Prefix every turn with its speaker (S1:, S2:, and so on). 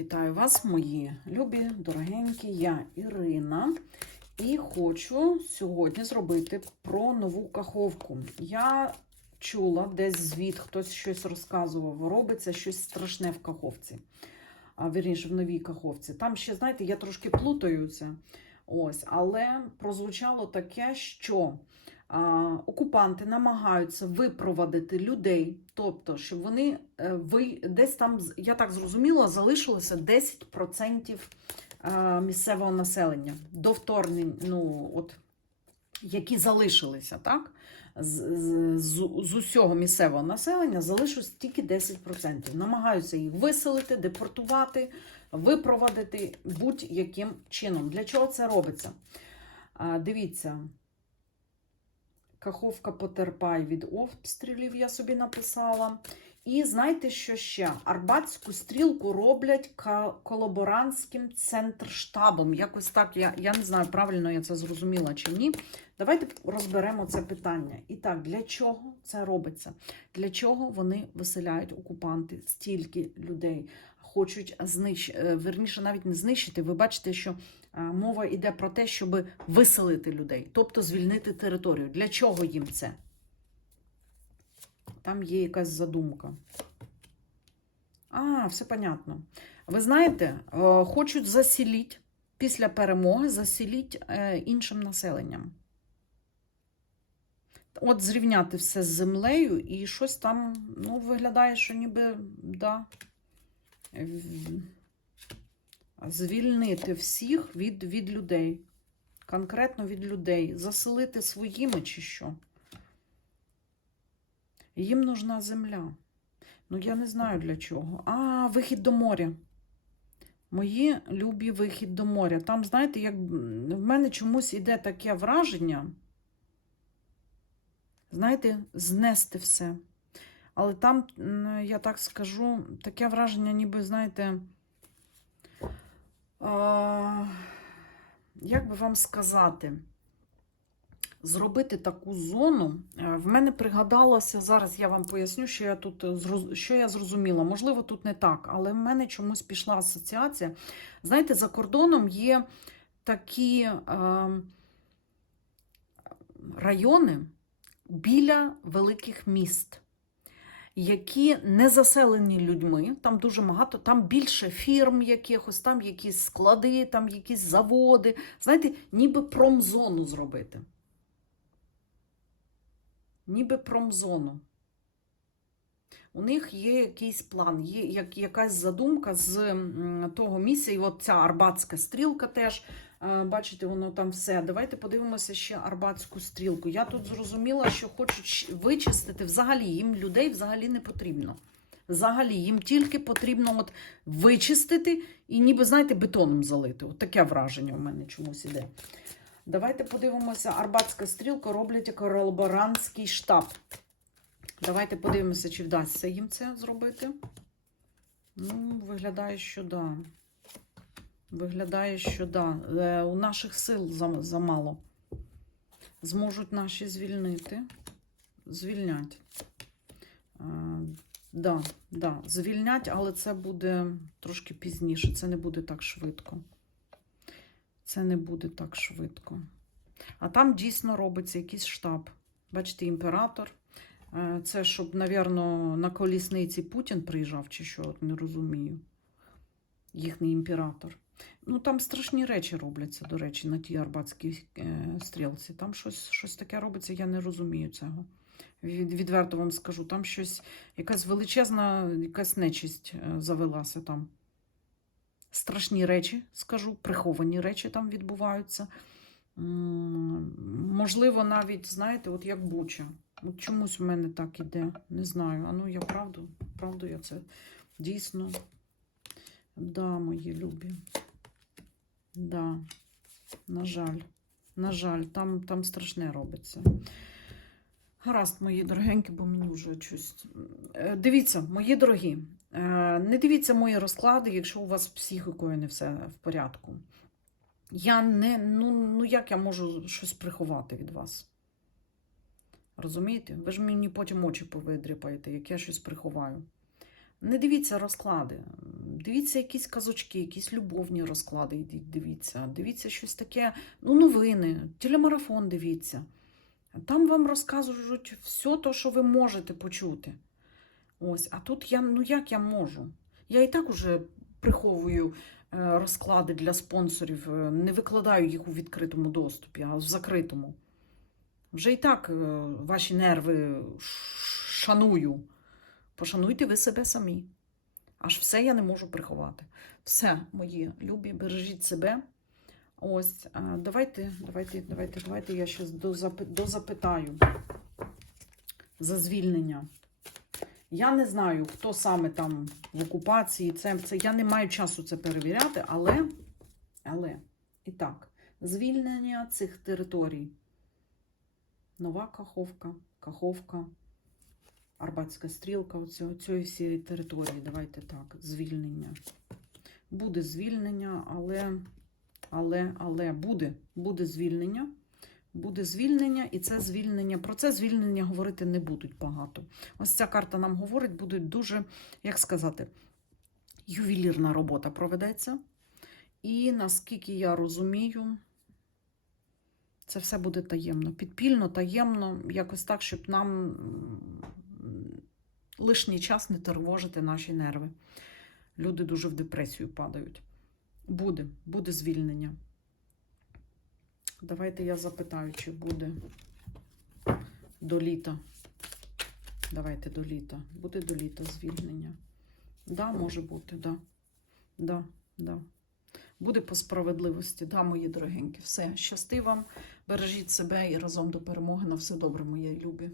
S1: Вітаю вас, мої любі, дорогенькі, я Ірина. І хочу сьогодні зробити про нову каховку. Я чула десь звіт, хтось щось розказував, робиться щось страшне в каховці. А, вірніше, в новій каховці. Там ще, знаєте, я трошки плутаюся. Ось, але прозвучало таке, що окупанти намагаються випровадити людей, тобто, щоб вони е, ви десь там, я так зрозуміла, залишилося 10% е, місцевого населення до вторгнень, ну от які залишилися, так? З, з, з усього місцевого населення залишилось тільки 10%. Намагаються їх виселити, депортувати, випровадити будь-яким чином. Для чого це робиться? А, дивіться. Каховка потерпає від обстрілів, я собі написала. І знаєте, що ще? Арбатську стрілку роблять колаборантським центрштабом. Якось так, я, я не знаю, правильно я це зрозуміла чи ні. Давайте розберемо це питання. І так, для чого це робиться? Для чого вони виселяють окупанти стільки людей? Хочуть знищити, верніше, навіть не знищити. Ви бачите, що мова йде про те, щоб виселити людей, тобто звільнити територію. Для чого їм це? Там є якась задумка. А, все понятно. Ви знаєте, е, хочуть засілити після перемоги, засілити е, іншим населенням. От зрівняти все з землею і щось там, ну, виглядає, що ніби, да, звільнити всіх від, від людей. Конкретно від людей. Заселити своїми чи що. Їм нужна земля. Ну, я не знаю для чого. А, вихід до моря. Мої любі вихід до моря. Там, знаєте, як в мене чомусь іде таке враження. Знаєте, знести все. Але там, я так скажу, таке враження, ніби, знаєте, а, як би вам сказати, зробити таку зону. Е, В мене пригадалося, зараз я вам поясню, що я тут е, що я зрозуміла. Можливо, тут не так, але в мене чомусь пішла асоціація. Знаєте, за кордоном є такі е, райони біля великих міст. Які не заселені людьми, там дуже багато, там більше фірм якихось, там якісь склади, там якісь заводи. Знаєте, ніби промзону зробити. Ніби промзону. У них є якийсь план, є якась задумка з того місця. І от ця Арбатська стрілка теж. Е, Бачите, воно там все. Давайте подивимося ще Арбатську стрілку. Я тут зрозуміла, що хочуть вичистити взагалі їм людей взагалі не потрібно. Взагалі, їм тільки потрібно от вичистити і ніби, знаєте, бетоном залити. От таке враження у мене чомусь іде. Давайте подивимося, Арбатська стрілка роблять колаборантський штаб. Давайте подивимося, чи вдасться їм це зробити. Ну, виглядає, що да. Виглядає, що да. Е, У наших сил замало. Зможуть наші звільнити. Звільнять. Е, Да, да, звільнять, але це буде трошки пізніше. Це не буде так швидко. Це не буде так швидко. А там дійсно робиться якийсь штаб. Бачите, імператор. Е, Це щоб, навірно, на колісниці Путін приїжджав, чи що, не розумію. Їхній імператор. Ну, там страшні речі робляться, до речі, на тій Арбатській е, стрілці. Там щось, щось таке робиться, я не розумію цього. Від, відверто вам скажу, там щось, якась величезна, якась нечисть е, завелася там. Страшні речі, скажу, приховані речі там відбуваються. Можливо, навіть, знаєте, от як Буча. От чомусь в мене так іде. Не знаю. А ну я правду, правду я це дійсно. Да, мої любі. Да. На жаль. На жаль, там, там страшне робиться. Гаразд, мої дорогенькі, бо мені вже щось. Е, Дивіться, мої дорогі, е, не дивіться мої розклади, якщо у вас психікою не все в порядку. Я не, ну, ну як я можу щось приховати від вас? Розумієте? Ви ж мені потім очі повидріпаєте, як я щось приховаю. Не дивіться розклади. Дивіться якісь казочки, якісь любовні розклади. йдіть, Дивіться, дивіться щось таке, ну, новини, телемарафон дивіться. Там вам розказують все те, що ви можете почути. Ось, а тут я, ну як я можу? Я і так уже приховую е, розклади для спонсорів, е, не викладаю їх у відкритому доступі, а в закритому. Вже і так е, ваші нерви шаную. Пошануйте ви себе самі. Аж все я не можу приховати. Все, мої любі, бережіть себе. Ось, е, давайте, давайте, давайте, давайте я ще дозапитаю за звільнення. Я не знаю, хто саме там в окупації. Це, це, я не маю часу це перевіряти, але, але, і так, звільнення цих територій. Нова Каховка, Каховка, Арбатська стрілка, цієї всієї території. Давайте так, звільнення. Буде звільнення, але, але, але буде, буде звільнення. Буде звільнення, і це звільнення. Про це звільнення говорити не будуть багато. Ось ця карта нам говорить, буде дуже, як сказати, ювелірна робота проведеться. І наскільки я розумію, це все буде таємно. Підпільно, таємно, якось так, щоб нам лишній час не тривожити наші нерви. Люди дуже в депресію падають. Буде, буде звільнення. Давайте я запитаю, чи буде до літа. Давайте до літа. Буде до літа звільнення. Да, може бути, да. Да, да. Буде по справедливості, да, мої дорогенькі. Все, щасти вам, бережіть себе і разом до перемоги. На все добре, мої любі.